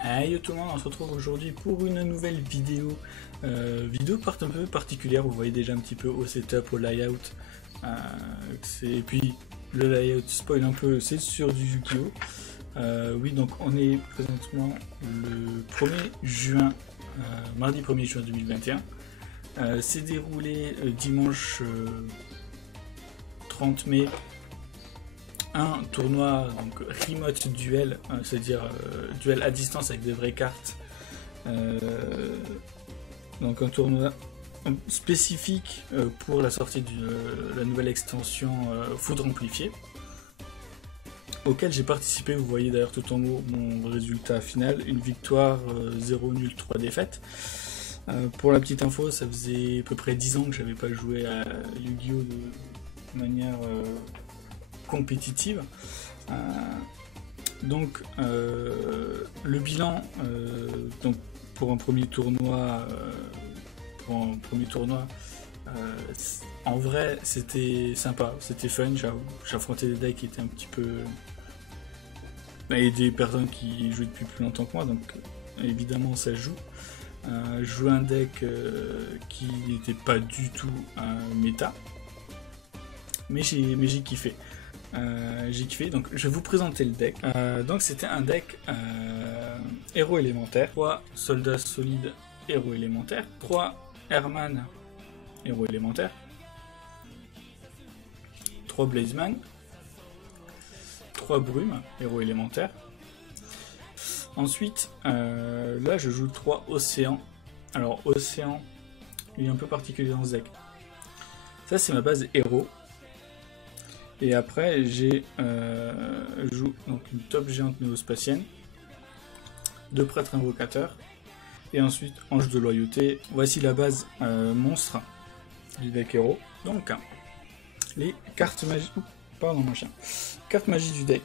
Hey tout le monde, on se retrouve aujourd'hui pour une nouvelle vidéo. Vidéo un peu particulière, vous voyez déjà un petit peu au setup, au layout. Et puis le layout spoil un peu, c'est sur du Yu-Gi-Oh! Oui, donc on est présentement le 1er juin, mardi 1er juin 2021. C'est déroulé dimanche 30 mai. Un tournoi donc remote duel, c'est-à-dire duel à distance avec des vraies cartes. Donc un tournoi spécifique pour la sortie de la nouvelle extension Foudre Amplifiée, auquel j'ai participé. Vous voyez d'ailleurs tout en haut mon résultat final, une victoire 0 nul 3 défaites. Pour la petite info, ça faisait à peu près 10 ans que j'avais pas joué à Yu-Gi-Oh! De manière compétitive. Donc le bilan donc pour un premier tournoi en vrai c'était sympa, c'était fun. J'affrontais des decks qui étaient un petit peu et des personnes qui jouaient depuis plus longtemps que moi, donc évidemment ça joue. Je jouais un deck qui n'était pas du tout méta, mais j'ai kiffé. Donc je vais vous présenter le deck. Donc c'était un deck héros élémentaire, 3 soldats solides héros élémentaires, 3 Herman héros élémentaire, 3 Blazeman, 3 Brume héros élémentaire. Ensuite là je joue 3 Océans. Alors Océan, il est un peu particulier dans ce deck. Ça c'est ma base héros. Et après, je joue donc une top géante néospatienne, 2 prêtres invocateurs, et ensuite ange de loyauté. Voici la base monstre du deck héros. Donc, les cartes magiques. Pardon, mon chien. Cartes magiques du deck.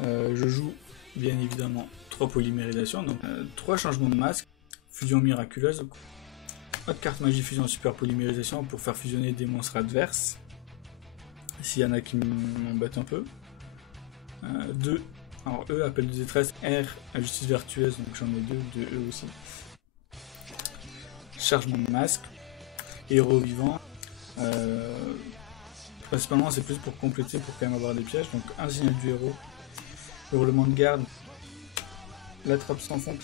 Je joue bien évidemment 3 polymérisations, donc 3 changements de masque, fusion miraculeuse, autre carte magie fusion super polymérisation pour faire fusionner des monstres adverses. S'il y en a qui m'embêtent un peu. 2. Alors E, appel de détresse. R, justice vertueuse, donc j'en ai 2 de E aussi. Chargement de masque. Héros vivant. Principalement c'est plus pour compléter, pour quand même avoir des pièges. Donc un signal du héros. Hurlement de garde. L'attrape sans fond.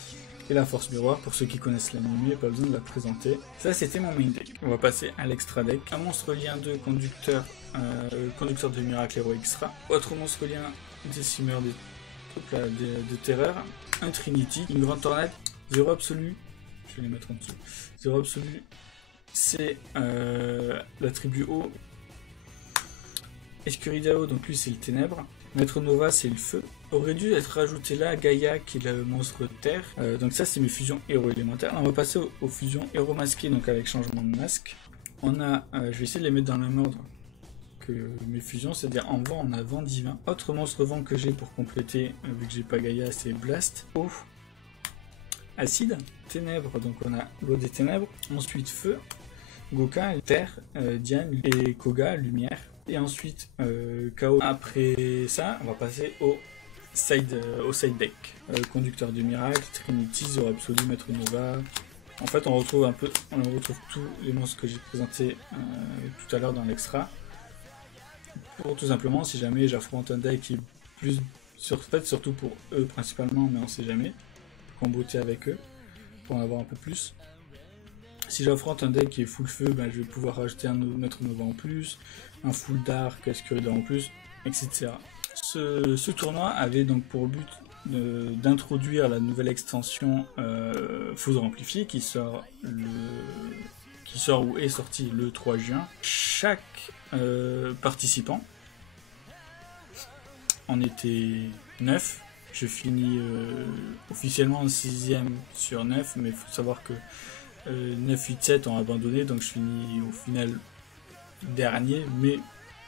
Et la force miroir, pour ceux qui connaissent l'anime, pas besoin de la présenter. Ça c'était mon main deck. On va passer à l'extra deck. Un monstre lien 2 conducteur de miracle héros extra. Autre monstre lien décimeur de terreur. Un Trinity, une grande tornade, 0 absolu. Je vais les mettre en dessous. 0 absolu, c'est l'attribut haut. Escuridao, donc lui c'est le ténèbre. Maître Nova c'est le feu. Aurait dû être rajouté là Gaïa qui est le monstre terre. Donc ça c'est mes fusions héros élémentaires. On va passer aux fusions héros masqués, donc avec changement de masque. On a, je vais essayer de les mettre dans le même ordre que mes fusions, c'est-à-dire en vent on a vent divin. Autre monstre vent que j'ai pour compléter, vu que j'ai pas Gaïa, c'est Blast. Eau, acide, ténèbres, donc on a l'eau des ténèbres. Ensuite feu, Goka, terre, Diane et Koga, lumière. Et ensuite chaos. Après ça on va passer au side deck. Conducteur du miracle, Trinity, Zero Absolu, Maître Nova. En fait on retrouve tous les monstres que j'ai présentés tout à l'heure dans l'extra. Pour tout simplement, si jamais j'affronte un deck qui est plus surtout pour eux principalement, mais on sait jamais, comboter avec eux pour en avoir un peu plus. Si j'affronte un deck qui est full feu, ben, je vais pouvoir rajouter un Maître Nova en plus, un full dark, Escurida en plus, etc. Ce tournoi avait donc pour but d'introduire la nouvelle extension Foudre Amplifiée qui sort ou est sorti le 3 juin. Chaque participant, on était 9. Je finis officiellement en 6ème sur 9, mais il faut savoir que 9, 8, 7 ont abandonné, donc je finis au final dernier, mais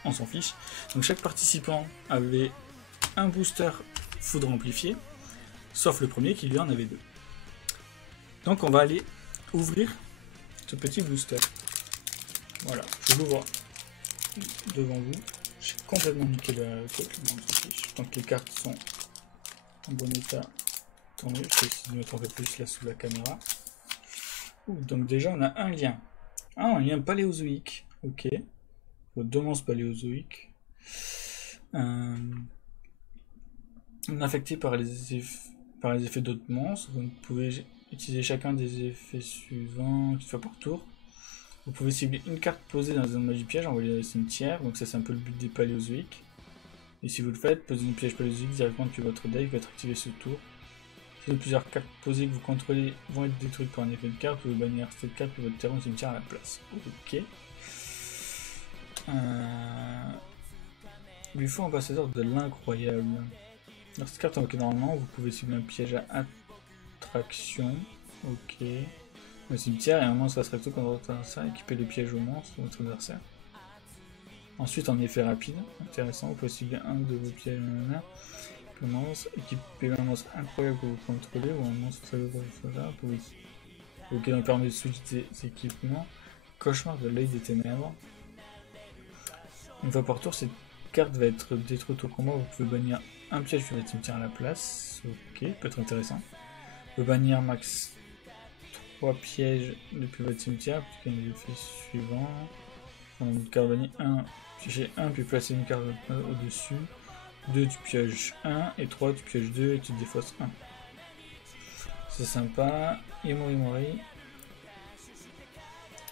on s'en fiche. Donc chaque participant avait un booster Foudre Amplifiée, sauf le premier qui lui en avait 2. Donc on va aller ouvrir ce petit booster. Voilà, je l'ouvre devant vous. J'ai complètement niqué la truc, mais on s'en fiche. Tant que les cartes sont en bon état, Tant mieux, je vais essayer de mettre un peu plus là sous la caméra. Ouh, donc déjà on a un lien. Ah, un lien paléozoïque. Ok. Deux monstres paléozoïques. Infecté par les effets d'autres monstres. Vous pouvez utiliser chacun des effets suivants une fois par tour. Vous pouvez cibler une carte posée dans la zone magie piège, envoyer dans le cimetière. Donc ça c'est un peu le but des paléozoïques. Et si vous le faites, posez une piège paléozoïque directement depuis votre deck, va être activé ce tour. Si plusieurs cartes posées que vous contrôlez vont être détruites par un effet de carte, vous pouvez bannir cette carte pour votre terrain au cimetière à la place. Ok. Il lui faut ambassadeur de l'incroyable. Dans cette carte, normalement, vous pouvez cibler un piège à attraction. Ok. Le cimetière et un monstre attracteur contre votre adversaire, équiper les pièges au monstre de votre adversaire. Ensuite, en effet rapide, intéressant, vous pouvez cibler un de vos pièges. Le monstre, équiper un monstre incroyable que vous contrôlez ou un monstre très gros pour vous. Ok, on permet de switcher des équipements. Cauchemar de l'œil des ténèbres. Une fois par tour, cette carte va être détruite au combat. Vous pouvez bannir un piège sur le cimetière à la place. Ok, peut être intéressant. Vous pouvez bannir max 3 pièges depuis votre cimetière, puisqu'il y a l'effet suivant. Donc, carte bannie 1, piéger 1, puis placer une carte au-dessus. 2 tu pièges 1 et 3 tu pièges 2 et tu défausses 1. C'est sympa. Imori.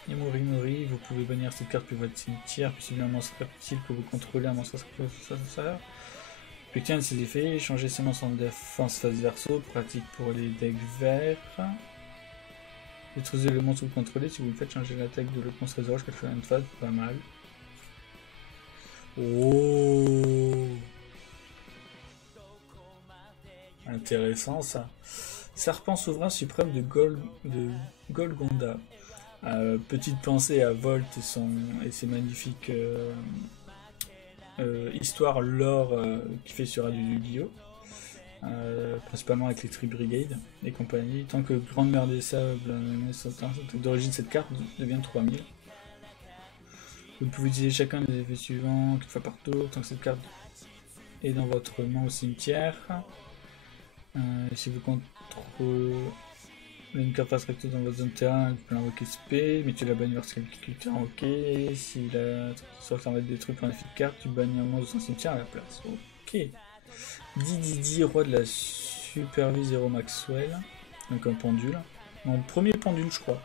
Vous pouvez bannir cette carte puis votre cimetière, puis si un monstre reptile que vous contrôlez, un monstre ça. Puis tiens de ses effets, changer ses monstres en défense face verso, pratique pour les decks verts. Détruisez le monstre que vous contrôlez, si vous le faites changer l'attaque de l'autre monstre réservoir jusqu'à une phase, pas mal. Oh, intéressant ça. Serpent souverain suprême de Golgonda. Petite pensée à Volt et ses magnifiques histoires lore qu'il fait sur Adu Yu-Gi-Oh! Principalement avec les Tri Brigade et compagnie. Tant que Grande Mer des Sables d'origine, cette carte devient 3000. Vous pouvez utiliser chacun des effets suivants 4 fois par tour, tant que cette carte est dans votre main au cimetière. Si vous contrôlez une carte attractive dans votre zone terrain, vous pouvez l'invoquer SP, mais tu la bannis lorsqu'elle quitte le terrain, ok. Si la sorte va être détruite par un effet de carte, tu bannis un monstre de son cimetière à la place. Ok. Didi, roi de la supervise Zero Maxwell. Donc un pendule. Mon premier pendule, je crois.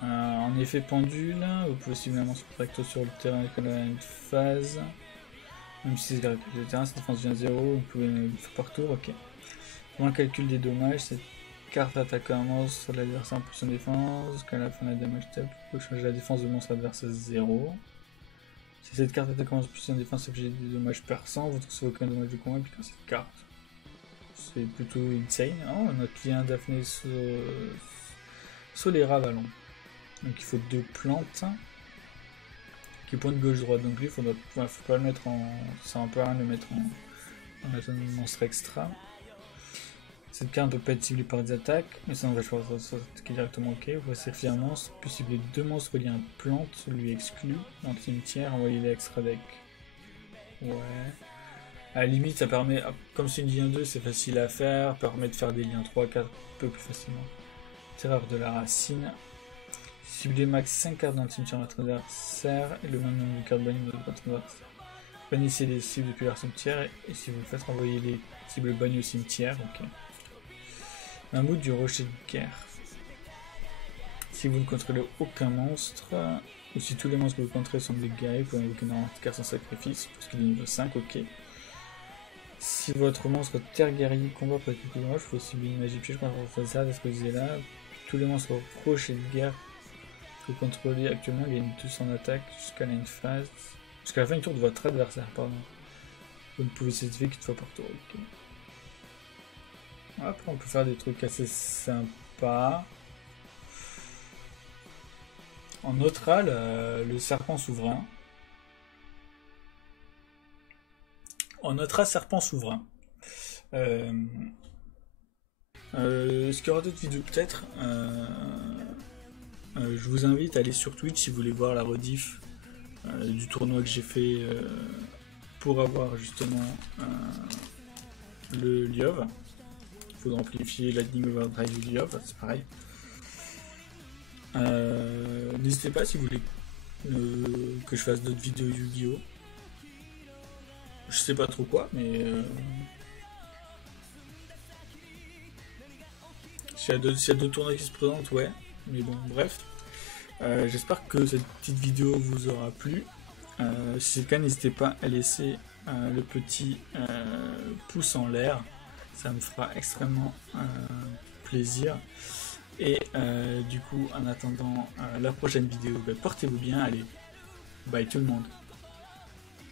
En effet pendule, vous pouvez cibler un monstre attracteur sur le terrain avec une phase. Même si c'est caractéristique de terrain, cette défense vient 0, vous pouvez le faire par tour, ok. Pour un calcul des dommages, cette carte attaque un monstre, l'adversaire en position de défense. Quand la fin de la damage table, vous pouvez changer la défense de monstre adverse à 0. Si cette carte attaque en position de défense, c'est que j'ai des dommages perçants, vous ne recevez aucun dommage de combat, et puis quand cette carte. C'est plutôt insane. Oh, notre lien Daphné Solera Vallon. Donc il faut 2 plantes qui pointent gauche-droite. Donc lui, faut pas le mettre en. Ça sert un peu à rien de le mettre en zone monstre extra. Cette carte ne peut pas être ciblée par des attaques, mais ça n'engage pas attaquer directement. Ok, vous pouvez sacrifier un monstre, puis cibler 2 monstres liés à une plante, lui exclut dans le cimetière, envoyer les extra deck. Ouais. À la limite, ça permet, comme c'est une lien 2, c'est facile à faire, permet de faire des liens 3-4 un peu plus facilement. Terreur de la racine. Cibler max 5 cartes dans le cimetière de votre adversaire et le même nombre de cartes bannies de votre adversaire. Bannissez les cibles depuis leur cimetière et si vous le faites, renvoyer les cibles bannies au cimetière. Ok. Mammouth du rocher de guerre. Si vous ne contrôlez aucun monstre, ou si tous les monstres que vous contrôlez sont des guerriers, vous pouvez invoquer une carte sans sacrifice, parce qu'il est niveau 5, ok. Si votre monstre terre guerrier combat pour quelque chose, il faut cibler une magie piège contre votre adversaire, disposez là. Tous les monstres rocher de guerre que vous contrôlez actuellement gagnent tous en attaque jusqu'à la phase. Jusqu'à la fin du tour de votre adversaire, pardon. Vous ne pouvez s'élever qu'une fois par tour, ok. Après, on peut faire des trucs assez sympas. En neutral, le serpent souverain. En neutral, serpent souverain. Ce qu'il y aura d'autres vidéos peut-être. Je vous invite à aller sur Twitch si vous voulez voir la rediff du tournoi que j'ai fait pour avoir justement le Liov. Il faudra amplifier Lightning Overdrive du Liov, c'est pareil. N'hésitez pas si vous voulez que je fasse d'autres vidéos Yu-Gi-Oh! Je sais pas trop quoi, mais s'il y a d'autres tournois qui se présentent, ouais. Mais bon, bref. J'espère que cette petite vidéo vous aura plu. Si c'est le cas, n'hésitez pas à laisser le petit pouce en l'air. Ça me fera extrêmement plaisir. Et du coup, en attendant la prochaine vidéo, portez-vous bien. Allez, bye tout le monde.